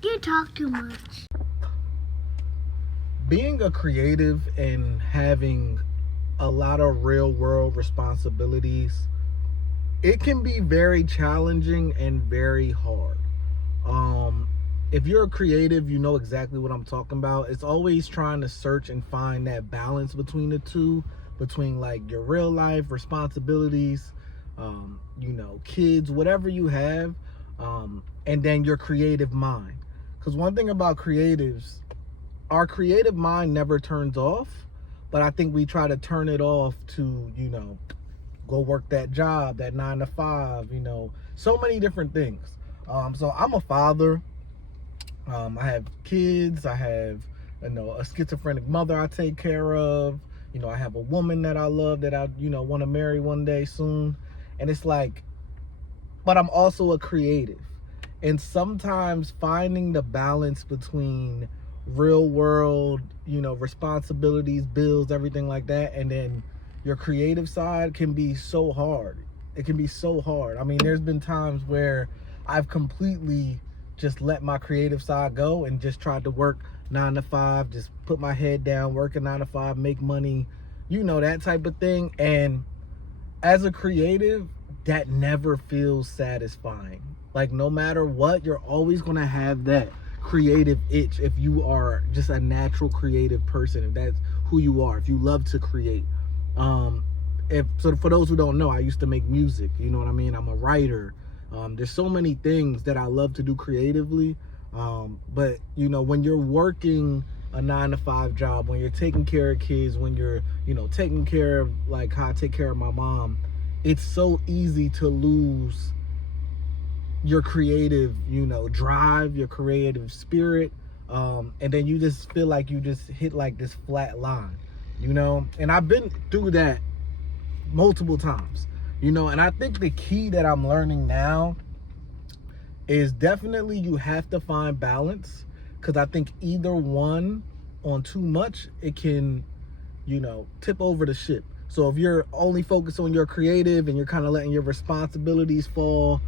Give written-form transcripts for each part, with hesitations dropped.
You talk too much. Being a creative and having a lot of real world responsibilities, it can be very challenging and very hard. Um, if you're a creative, you know exactly what I'm talking about. It's always trying to search and find that balance between the two, between like your real life responsibilities, kids, whatever you have, and then your creative mind. Because one thing about creatives, our creative mind never turns off, but I think we try to turn it off to, go work that job, that 9 to 5, so many different things. So I'm a father. I have kids. I have, a schizophrenic mother I take care of. I have a woman that I love that I, want to marry one day soon. And it's like, but I'm also a creative. And sometimes finding the balance between real world, responsibilities, bills, everything like that, and then your creative side can be so hard. It can be so hard. I mean, there's been times where I've completely just let my creative side go and just tried to work 9 to 5, just put my head down, work a 9 to 5, make money, that type of thing. And as a creative, that never feels satisfying. Like, no matter what, you're always going to have that creative itch if you are just a natural creative person, if that's who you are, if you love to create. So for those who don't know, I used to make music, you know what I mean? I'm a writer. There's so many things that I love to do creatively. But when you're working a 9 to 5 job, when you're taking care of kids, when you're, taking care of like how I take care of my mom, it's so easy to lose your creative, drive, your creative spirit. And then you just feel like you just hit like this flat line, and I've been through that multiple times, and I think the key that I'm learning now is definitely you have to find balance, because I think either one on too much, it can, tip over the ship. So if you're only focused on your creative and you're kind of letting your responsibilities fall,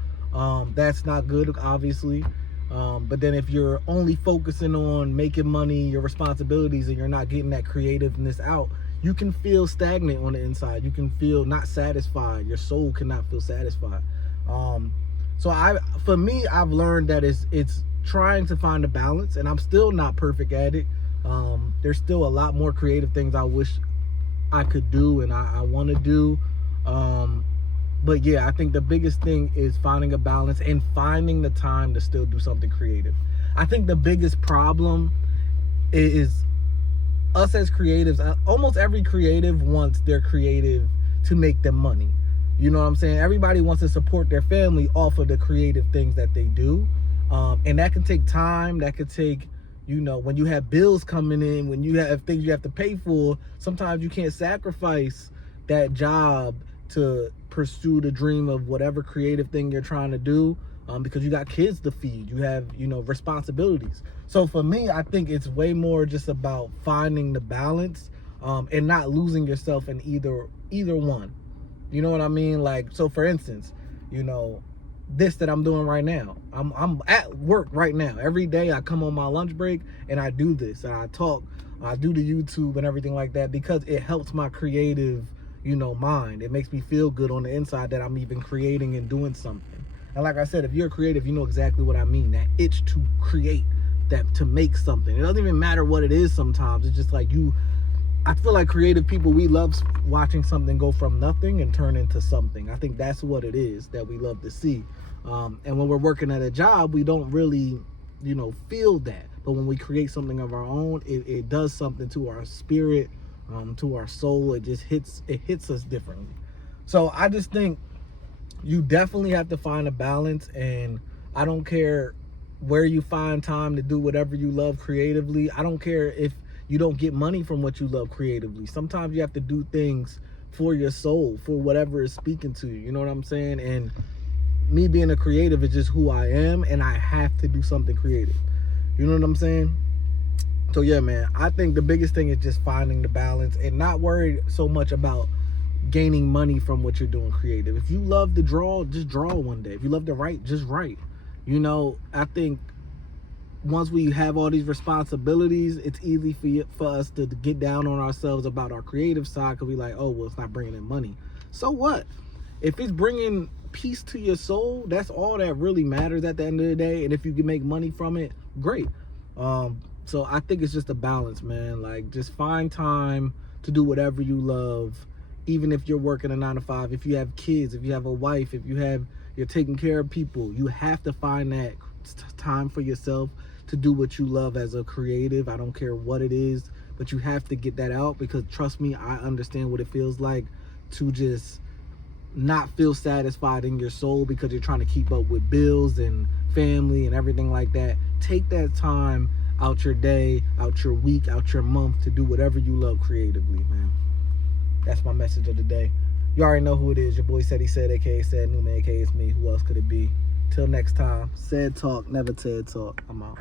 that's not good, obviously. But then if you're only focusing on making money, your responsibilities, and you're not getting that creativeness out, you can feel stagnant on the inside. You can feel not satisfied. Your soul cannot feel satisfied. So for me, I've learned that it's trying to find a balance, and I'm still not perfect at it. There's still a lot more creative things I wish I could do and I want to do. But yeah, I think the biggest thing is finding a balance and finding the time to still do something creative. I think the biggest problem is us as creatives. Almost every creative wants their creative to make them money. You know what I'm saying? Everybody wants to support their family off of the creative things that they do. And that can take time. That could take, when you have bills coming in, when you have things you have to pay for, sometimes you can't sacrifice that job to pursue the dream of whatever creative thing you're trying to do, because you got kids to feed, you have responsibilities. So for me, I think it's way more just about finding the balance, and not losing yourself in either one. You know what I mean? Like, so for instance, this that I'm doing right now, I'm at work right now. Every day I come on my lunch break and I do this, and I talk, I do the YouTube and everything like that, because it helps my creative mind. It makes me feel good on the inside that I'm even creating and doing something. And like I said, if you're a creative, you know exactly what I mean. That itch to create, that to make something. It doesn't even matter what it is sometimes. It's just like I feel like creative people, we love watching something go from nothing and turn into something. I think that's what it is that we love to see. And when we're working at a job, we don't really, feel that. But when we create something of our own, it does something to our spirit, to our soul. It hits us differently. So I just think you definitely have to find a balance, and I don't care where you find time to do whatever you love creatively. I don't care if you don't get money from what you love creatively. Sometimes you have to do things for your soul, for whatever is speaking to you. You know what I'm saying? And me being a creative is just who I am, and I have to do something creative. You know what I'm saying? So yeah, man, I think the biggest thing is just finding the balance and not worried so much about gaining money from what you're doing creative. If you love to draw, just draw one day. If you love to write, just write. I think once we have all these responsibilities, it's easy for us to get down on ourselves about our creative side, because we like, oh, well, it's not bringing in money. So what? If it's bringing peace to your soul, that's all that really matters at the end of the day. And if you can make money from it, great. So I think it's just a balance, man. Like, just find time to do whatever you love, even if you're working a 9 to 5, if you have kids, if you have a wife, if you're taking care of people. You have to find that time for yourself to do what you love as a creative. I don't care what it is, but you have to get that out, because trust me, I understand what it feels like to just not feel satisfied in your soul because you're trying to keep up with bills and family and everything like that. Take that time out your day, out your week, out your month to do whatever you love creatively, man. That's my message of the day. You already know who it is. Your boy Said He Said, aka Said Newman, aka it's me. Who else could it be? Till next time, Said Talk, never TED Talk. I'm out.